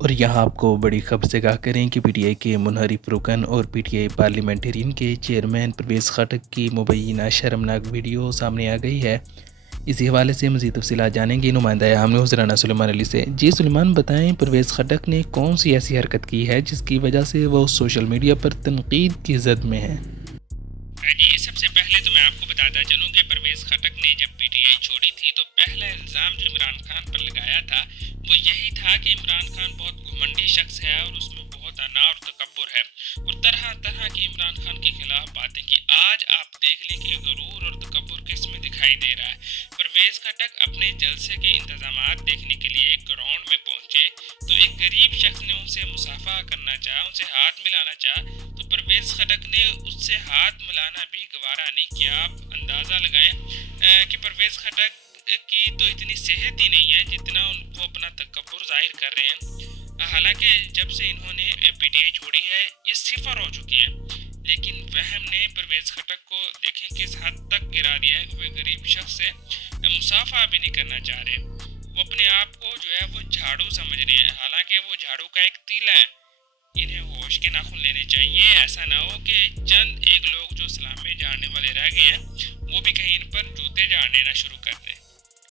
اور یہاں آپ کو بڑی خبر سے آگاہ کریں کہ پی ٹی آئی کے منحرف رکن اور پی ٹی آئی پارلیمنٹرین کے چیئرمین پرویز خٹک کی مبینہ شرمناک ویڈیو سامنے آ گئی ہے۔ اسی حوالے سے مزید تفصیلات جانیں گے نمائندہ عام حضرانہ سلیمان علی سے۔ جی سلیمان، بتائیں پرویز خٹک نے کون سی ایسی حرکت کی ہے جس کی وجہ سے وہ سوشل میڈیا پر تنقید کی زد میں ہے؟ جی، سب سے پہلے تو میں آپ کو بتاتا چلوں کہ پرویز خٹک نے جب پی ٹی آئی چھوڑی تھی تو پہلا الزام جو عمران خان پر لگایا تھا وہ یہی تھا کہ عمران خان بہت گھمنڈی شخص ہے اور اس میں بہت انا اور تکبر ہے، اور طرح طرح کی عمران خان کے خلاف باتیں کی۔ آج آپ دیکھ لیں کہ غرور اور تکبر کس میں دکھائی دے رہا ہے۔ پرویز خٹک اپنے جلسے کے انتظامات دیکھنے کے لیے ایک گراؤنڈ میں پہنچے تو ایک غریب شخص نے ان سے مصافحہ کرنا چاہا، ان سے ہاتھ ملانا چاہا، تو پرویز خٹک نے اس سے ہاتھ ملانا بھی گوارا نہیں کیا۔ آپ اندازہ لگائیں کہ پرویز خٹک کی تو اتنی صحت ہی نہیں ہے جتنا وہ اپنا تکبر ظاہر کر رہے ہیں۔ حالانکہ جب سے انہوں نے پی ٹی آئی چھوڑی ہے یہ صفر ہو چکی ہیں، لیکن وہم نے پرویز خٹک کو دیکھیں کس حد تک گرا دیا ہے کہ وہ غریب شخص سے مصافحہ بھی نہیں کرنا چاہ رہے۔ وہ اپنے آپ کو جو ہے وہ جھاڑو سمجھ رہے ہیں، حالانکہ وہ جھاڑو کا ایک تیلا ہے۔ انہیں ہوش کے ناخن لینے چاہیے، ایسا نہ ہو کہ چند ایک لوگ جو اسلام میں جانے والے رہ گئے ہیں وہ بھی کہیں ان پر جوتے جھاڑنے نہ شروع کر دیں۔